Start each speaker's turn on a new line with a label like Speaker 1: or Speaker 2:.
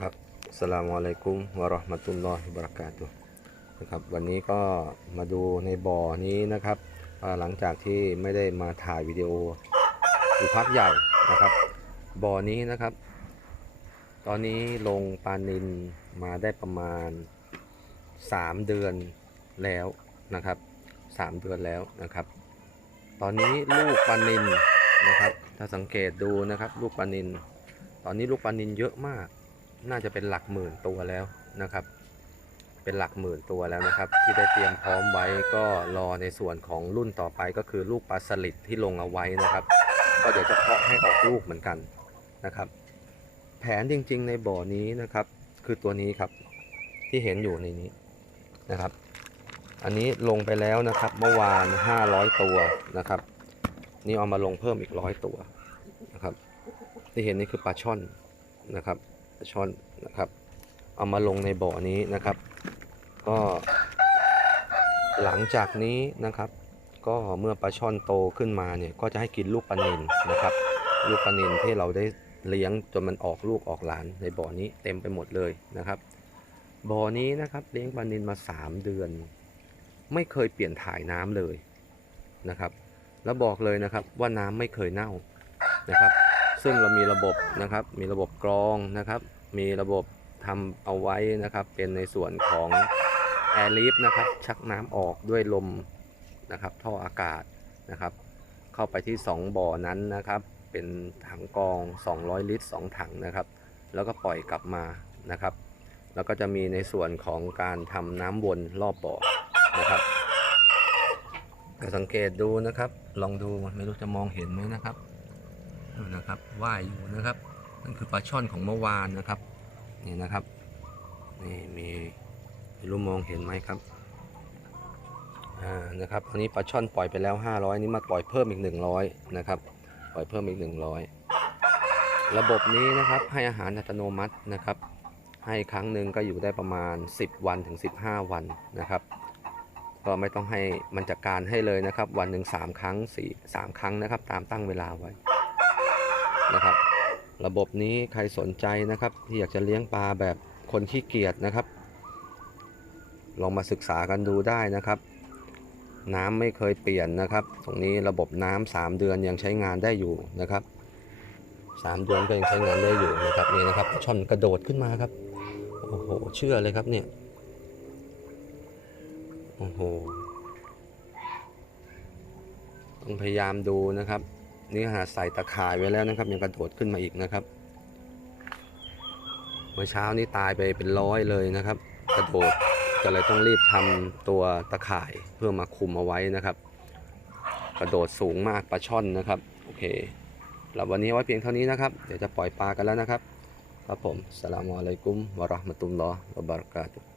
Speaker 1: ครับสลามอะลัยกุมวะราะห์มะตุลลอฮิบราะกาตุนะครับวันนี้ก็มาดูในบ่อนี้นะครับหลังจากที่ไม่ได้มาถ่ายวิดีโออยู่พักใหญ่นะครับบ่อนี้นะครับ ตอนนี้ลงปลานินมาได้ประมาณ 3 เดือนแล้วนะครับ 3 เดือนแล้วนะครับ ตอนนี้ลูกปลานินนะครับ ถ้าสังเกตดูนะครับ ลูกปลานิน ตอนนี้ลูกปลานินเยอะมาก น่าจะเป็นหลักหมื่นตัวแล้วนะครับ เป็นหลักหมื่นตัวแล้วนะครับ ที่ได้เตรียมพร้อมไว้ก็รอในส่วนของรุ่นต่อไปก็คือลูกปลาสลิดที่ลงเอาไว้นะครับ ก็เดี๋ยวจะเพาะให้ออกลูกเหมือนกันนะครับ แผนจริงๆในบ่อนี้นะครับ คือตัวนี้ครับที่เห็นอยู่ในนี้นะครับ อันนี้ลงไปแล้วนะครับ เมื่อวาน 500 ตัวนะครับ นี่เอามาลงเพิ่มอีกร้อยตัวนะครับที่เห็นนี่คือปลาช่อนนะครับ ลาช่อนนะครับ เอามาลงในบ่อนี้นะครับ ก็หลังจากนี้นะครับ ก็เมื่อปลาช่อนโตขึ้นมาเนี่ยก็จะให้กินลูกปลาเนิลนะครับ ลูกปลาเนิลที่เราได้เลี้ยงจนมันออกลูกออกหลานในบ่อนี้เต็มไปหมดเลยนะครับ บ่อนี้นะครับเลี้ยงปลาเนิลมา 3 เดือน ไม่เคยเปลี่ยนถ่ายน้ำเลยนะครับ แล้วบอกเลยนะครับว่าน้ำไม่เคยเน่านะครับ ซึ่งเรามีระบบนะครับ มีระบบกรองนะครับ มีระบบทำเอาไว้นะครับ เป็นในส่วนของแอร์ลิฟนะครับ ชักน้ำออกด้วยลมนะครับ ท่ออากาศนะครับ เข้าไปที่ 2 บ่อนั้นนะครับ เป็นถังกรอง 200 ลิตร 2 ถังนะครับ แล้วก็ปล่อยกลับมานะครับ แล้วก็จะมีในส่วนของการทำน้ำวนรอบบ่อนะครับสังเกตดูนะครับ ลองดูไม่รู้จะมองเห็นไหมนะครับ นะครับว่ายอยู่นะครับ นั่นคือปลาช่อนของเมื่อวานนะครับนี่นะครับนี่มีรู้มองเห็นไหมครับอ่านะครับอันนี้ปลาช่อนปล่อยไปแล้ว 500นี้มาปล่อยเพิ่มอีก 100นะครับปล่อยเพิ่มอีก 100 ระบบนี้นะครับให้อาหารอัตโนมัตินะครับ ให้ครั้งหนึ่งก็อยู่ได้ประมาณ 10 วันถึง 15 วันนะครับก็ไม่ต้องให้มันจัดการให้เลยนะครับ วันหนึ่งสามครั้งสี่สามครั้งนะครับ ตามตั้งเวลาไว้ นะครับ ระบบนี้ใครสนใจนะครับ ที่อยากจะเลี้ยงปลาแบบคนขี้เกียจนะครับ ลองมาศึกษากันดูได้นะครับ น้ำไม่เคยเปลี่ยนนะครับ ตรงนี้ระบบน้ำสามเดือนยังใช้งานได้อยู่นะครับสามเดือนก็ยังใช้งานได้อยู่นะครับนี่นะครับช่อนกระโดดขึ้นมาครับโอ้โหเชื่อเลยครับเนี่ยโอ้โหต้องพยายามดูนะครับ นี่หาใส่ตะข่ายไว้แล้วนะครับ ยังกระโดดขึ้นมาอีกนะครับ เมื่อเช้านี้ตายไปเป็นร้อยเลยนะครับ กระโดดก็เลยต้องรีบทำตัวตะข่ายเพื่อมาคุมเอาไว้นะครับ กระโดดสูงมากปลาช่อนนะครับโอเคสำหรับวันนี้ไว้เพียงเท่านี้นะครับ เดี๋ยวจะปล่อยปลากันแล้วนะครับ ครับผมสลามอะลัยกุมวะราะห์มะตุลลอฮ์วะบะเราะกาตุ